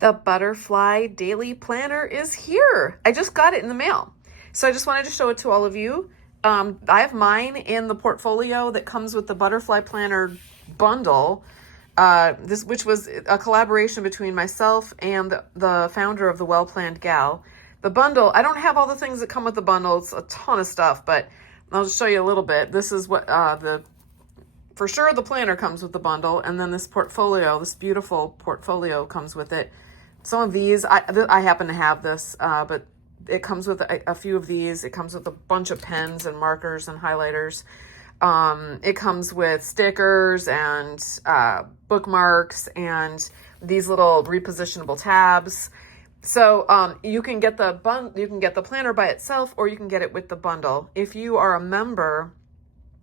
The Butterfly Daily Planner is here. I just got it in the mail. So I just wanted to show it to all of you. I have mine in the portfolio that comes with the Butterfly Planner bundle, which was a collaboration between myself and the founder of the Well Planned Gal. The bundle, I don't have all the things that come with the bundle. It's a ton of stuff, but I'll just show you a little bit. This is what for sure the planner comes with the bundle, and then this portfolio, this beautiful portfolio comes with it. Some of these, I happen to have this, but it comes with a few of these. It comes with a bunch of pens and markers and highlighters. It comes with stickers and bookmarks and these little repositionable tabs. So you can get the planner by itself, or you can get it with the bundle. If you are a member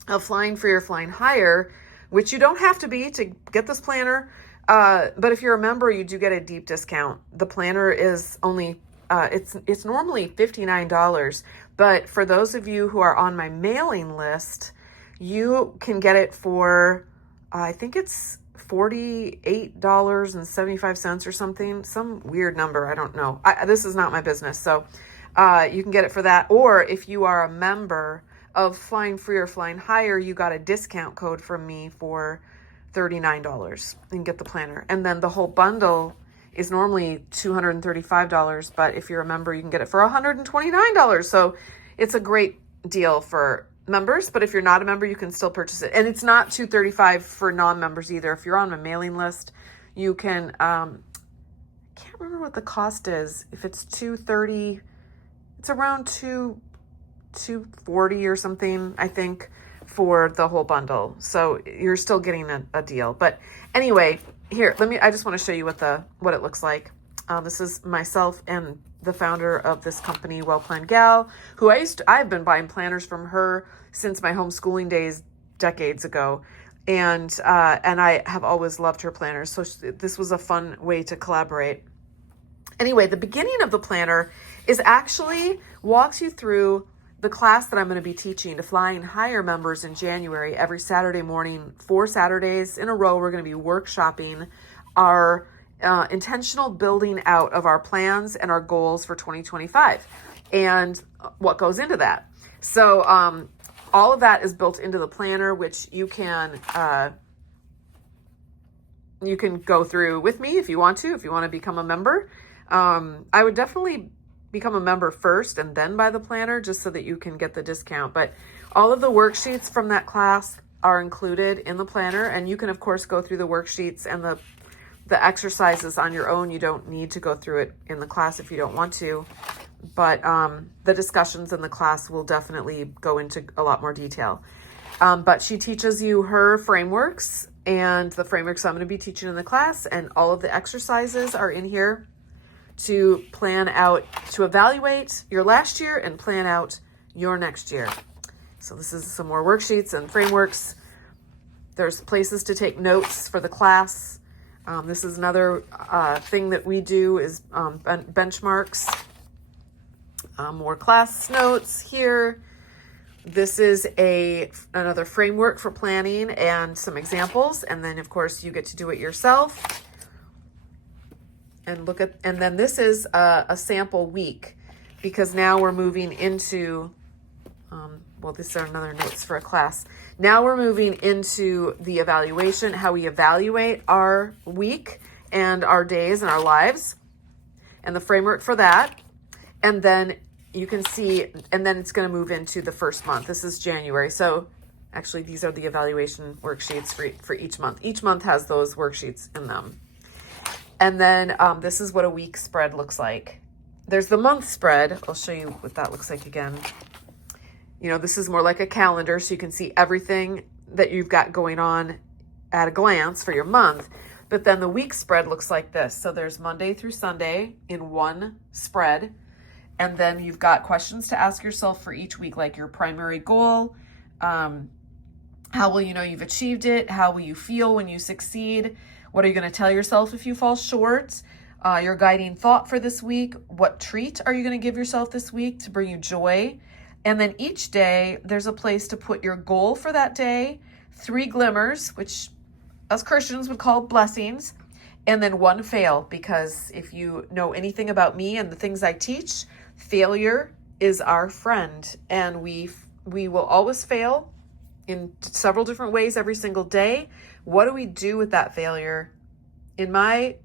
of Flying Free or Flying Higher, which you don't have to be to get this planner, but if you're a member, you do get a deep discount. The planner is only it's normally $59, but for those of you who are on my mailing list, you can get it for I think it's $48.75 or something, some weird number. I don't know. This is not my business. So you can get it for that. Or if you are a member of Flying Free or Flying Higher, you got a discount code from me for $39 and get the planner. And then the whole bundle is normally $235, but if you're a member, you can get it for $129. So it's a great deal for members, but if you're not a member, you can still purchase it. And it's not $235 for non-members either. If you're on a mailing list, you can, I can't remember what the cost is. If it's $230, it's around $240 or something, I think, for the whole bundle. So you're still getting a deal. But anyway, here, I just want to show you what it looks like. This is myself and the founder of this company, Well Planned Gal, who I've been buying planners from her since my homeschooling days decades ago. And I have always loved her planners. So this was a fun way to collaborate. Anyway, the beginning of the planner is actually walks you through the class that I'm going to be teaching to Flying Higher members in January. Every Saturday morning, 4 Saturdays in a row, we're going to be workshopping our intentional building out of our plans and our goals for 2025 and what goes into that. So all of that is built into the planner, which you can go through with me if you want to become a member. I would definitely become a member first and then buy the planner, just so that you can get the discount. But all of the worksheets from that class are included in the planner, and you can of course go through the worksheets and the exercises on your own. You don't need to go through it in the class if you don't want to, but the discussions in the class will definitely go into a lot more detail. But she teaches you her frameworks, and the frameworks I'm going to be teaching in the class, and all of the exercises are in here to plan out, to evaluate your last year and plan out your next year. So this is some more worksheets and frameworks. There's places to take notes for the class. This is another thing that we do is benchmarks. More class notes here. This is another framework for planning and some examples. And then of course you get to do it yourself. And then this is a sample week, because now we're moving into, these are another notes for a class. Now we're moving into the evaluation, how we evaluate our week and our days and our lives, and the framework for that. And then you can see, and then it's going to move into the first month. This is January. So actually these are the evaluation worksheets for each month. Each month has those worksheets in them. And then this is what a week spread looks like. There's the month spread. I'll show you what that looks like again. This is more like a calendar, so you can see everything that you've got going on at a glance for your month. But then the week spread looks like this. So there's Monday through Sunday in one spread. And then you've got questions to ask yourself for each week, like your primary goal. How will you know you've achieved it? How will you feel when you succeed? What are you going to tell yourself if you fall short? Your guiding thought for this week. What treat are you going to give yourself this week to bring you joy? And then each day, there's a place to put your goal for that day, 3 glimmers, which us Christians would call blessings, and then one fail, because if you know anything about me and the things I teach, failure is our friend, and we will always fail in several different ways every single day. What do we do with that failure? In my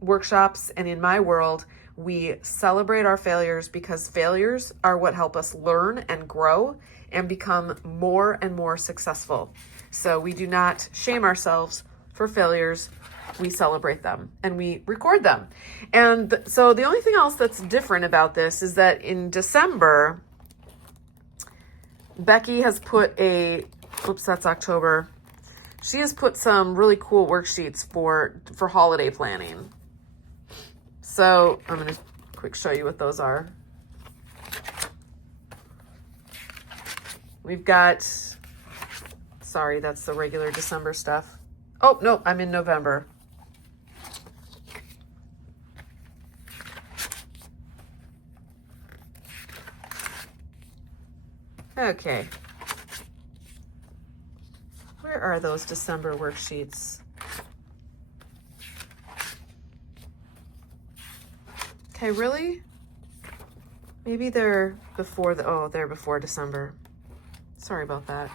workshops and in my world, we celebrate our failures, because failures are what help us learn and grow and become more and more successful. So we do not shame ourselves for failures. We celebrate them and we record them. And so the only thing else that's different about this is that in December, Becky has put that's October. She has put some really cool worksheets for holiday planning. So I'm going to quick show you what those are. We've got, sorry, that's the regular December stuff. Oh, no, I'm in November. Okay. Where are those December worksheets? Okay, really? Maybe they're before they're before December. Sorry about that.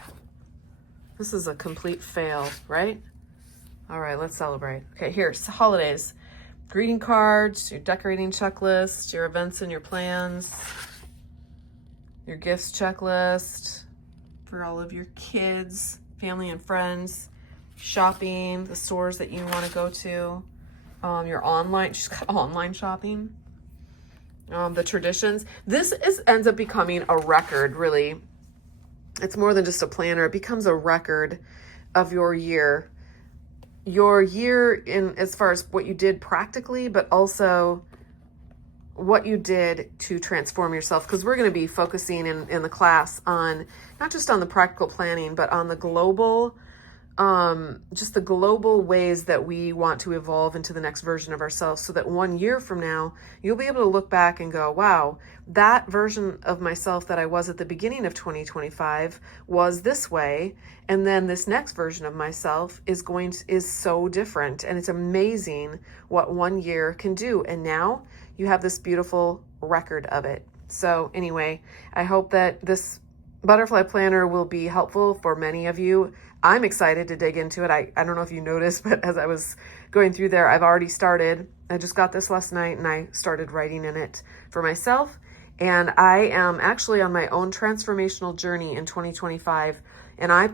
This is a complete fail, right? All right, let's celebrate. Okay, here's holidays. Greeting cards, your decorating checklist, your events and your plans, your gifts checklist for all of your kids, family and friends, shopping, the stores that you want to go to, your online, she's got online shopping, the traditions. This ends up becoming a record, really. It's more than just a planner. It becomes a record of your year. Your year in as far as what you did practically, but also what you did to transform yourself. Because we're going to be focusing in the class on not just on the practical planning, but on the global, just the global ways that we want to evolve into the next version of ourselves, so that 1 year from now, you'll be able to look back and go, wow, that version of myself that I was at the beginning of 2025 was this way. And then this next version of myself is so different. And it's amazing what 1 year can do. And now you have this beautiful record of it. So anyway, I hope that this butterfly planner will be helpful for many of you. I'm excited to dig into it. I don't know if you noticed, but as I was going through there, I've already started. I just got this last night and I started writing in it for myself. And I am actually on my own transformational journey in 2025. And I've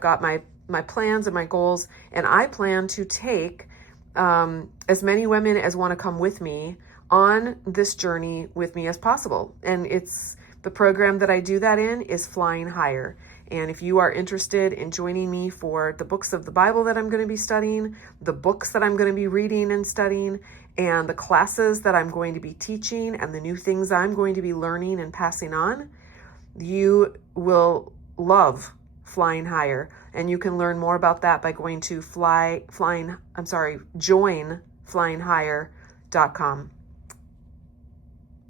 got my plans and my goals, and I plan to take as many women as want to come with me on this journey with me as possible. And the program that I do that in is Flying Higher. And if you are interested in joining me for the books of the Bible that I'm going to be studying, the books that I'm going to be reading and studying, and the classes that I'm going to be teaching, and the new things I'm going to be learning and passing on, you will love Flying Higher. And you can learn more about that by going to joinflyinghigher.com.